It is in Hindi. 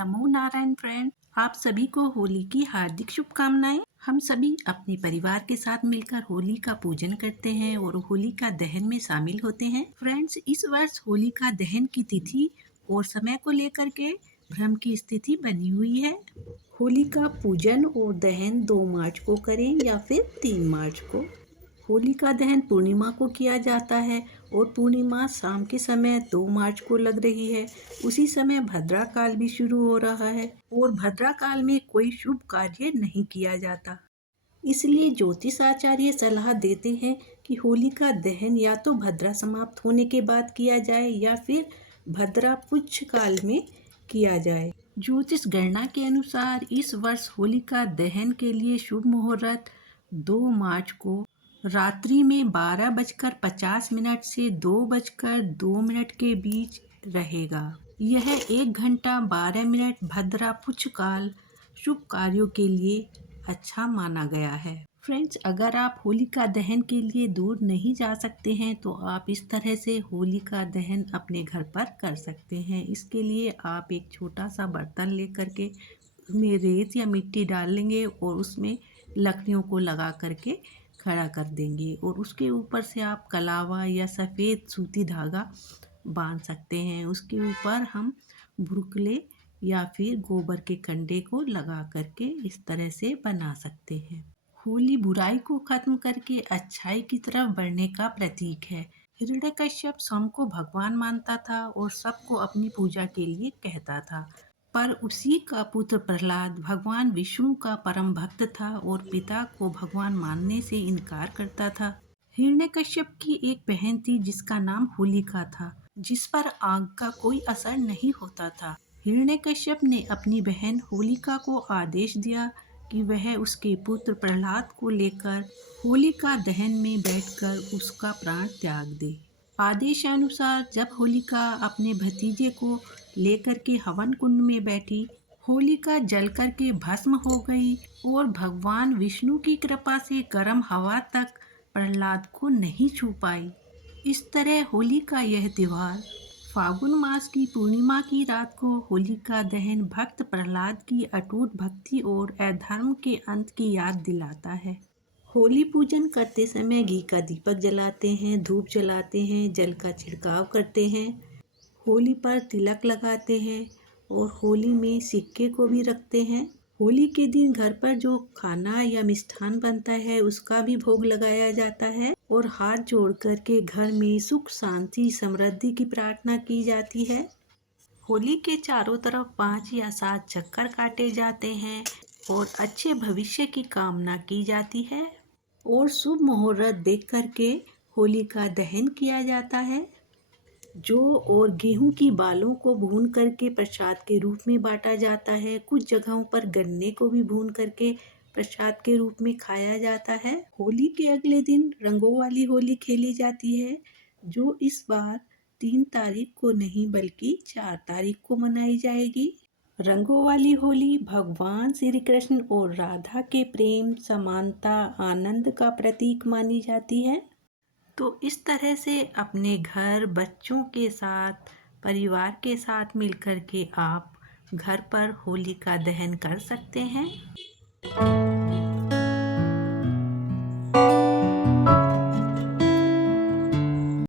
नमो नारायण फ्रेंड, आप सभी को होली की हार्दिक शुभकामनाएं। हम सभी अपने परिवार के साथ मिलकर होली का पूजन करते हैं और होली का दहन में शामिल होते हैं। फ्रेंड्स, इस वर्ष होली का दहन की तिथि और समय को लेकर के भ्रम की स्थिति बनी हुई है। होली का पूजन और दहन 2 मार्च को करें या फिर 3 मार्च को। होली का दहन पूर्णिमा को किया जाता है और पूर्णिमा शाम के समय 2 मार्च को लग रही है। उसी समय भद्रा काल भी शुरू हो रहा है और भद्रा काल में कोई शुभ कार्य नहीं किया जाता। इसलिए ज्योतिष आचार्य सलाह देते हैं कि होली का दहन या तो भद्रा समाप्त होने के बाद किया जाए या फिर भद्रा पुच्छ काल में किया जाए। ज्योतिष गणना के अनुसार इस वर्ष होली का दहन के लिए शुभ मुहूर्त 2 मार्च को रात्रि में 12:50 से 2:02 के बीच रहेगा। यह 1 घंटा 12 मिनट भद्रा पुच्छ काल शुभ कार्यों के लिए अच्छा माना गया है। फ्रेंड्स, अगर आप होली का दहन के लिए दूर नहीं जा सकते हैं तो आप इस तरह से होली का दहन अपने घर पर कर सकते हैं। इसके लिए आप एक छोटा सा बर्तन लेकर के उसमें रेत या मिट्टी डाल लेंगे और उसमें लकड़ियों को लगा करके खड़ा कर देंगे और उसके ऊपर से आप कलावा या सफ़ेद सूती धागा बांध सकते हैं। उसके ऊपर हम बुरकले या फिर गोबर के कंडे को लगा करके इस तरह से बना सकते हैं। होली बुराई को खत्म करके अच्छाई की तरफ बढ़ने का प्रतीक है। हिरण्यकश्यप स्वयं को भगवान मानता था और सबको अपनी पूजा के लिए कहता था, पर उसी का पुत्र प्रहलाद भगवान विष्णु का परम भक्त था और पिता को भगवान मानने से इनकार करता था। हिरण्यकश्यप की एक बहन थी जिसका नाम होलिका था, जिस पर आग का कोई असर नहीं होता था। हिरण्यकश्यप ने अपनी बहन होलिका को आदेश दिया कि वह उसके पुत्र प्रहलाद को लेकर होलिका दहन में बैठकर उसका प्राण त्याग दे। आदेशानुसार जब होलिका अपने भतीजे को लेकर के हवन कुंड में बैठी, होलिका जल करके भस्म हो गई और भगवान विष्णु की कृपा से गर्म हवा तक प्रहलाद को नहीं छू पाई। इस तरह होली का यह त्योहार फागुन मास की पूर्णिमा की रात को होलिका दहन भक्त प्रहलाद की अटूट भक्ति और अधर्म के अंत की याद दिलाता है। होली पूजन करते समय घी का दीपक जलाते हैं, धूप जलाते हैं, जल का छिड़काव करते हैं, होली पर तिलक लगाते हैं और होली में सिक्के को भी रखते हैं। होली के दिन घर पर जो खाना या मिष्ठान बनता है उसका भी भोग लगाया जाता है और हाथ जोड़ कर के घर में सुख शांति समृद्धि की प्रार्थना की जाती है। होली के चारों तरफ 5 या 7 चक्कर काटे जाते हैं और अच्छे भविष्य की कामना की जाती है और शुभ मुहूर्त देख करके होली का दहन किया जाता है। जौ और गेहूं की बालों को भून करके प्रसाद के रूप में बांटा जाता है। कुछ जगहों पर गन्ने को भी भून करके प्रसाद के रूप में खाया जाता है। होली के अगले दिन रंगों वाली होली खेली जाती है, जो इस बार 3 तारीख को नहीं बल्कि 4 तारीख को मनाई जाएगी। रंगों वाली होली भगवान श्री कृष्ण और राधा के प्रेम, समानता, आनंद का प्रतीक मानी जाती है। तो इस तरह से अपने घर बच्चों के साथ, परिवार के साथ मिलकर के आप घर पर होली का दहन कर सकते हैं।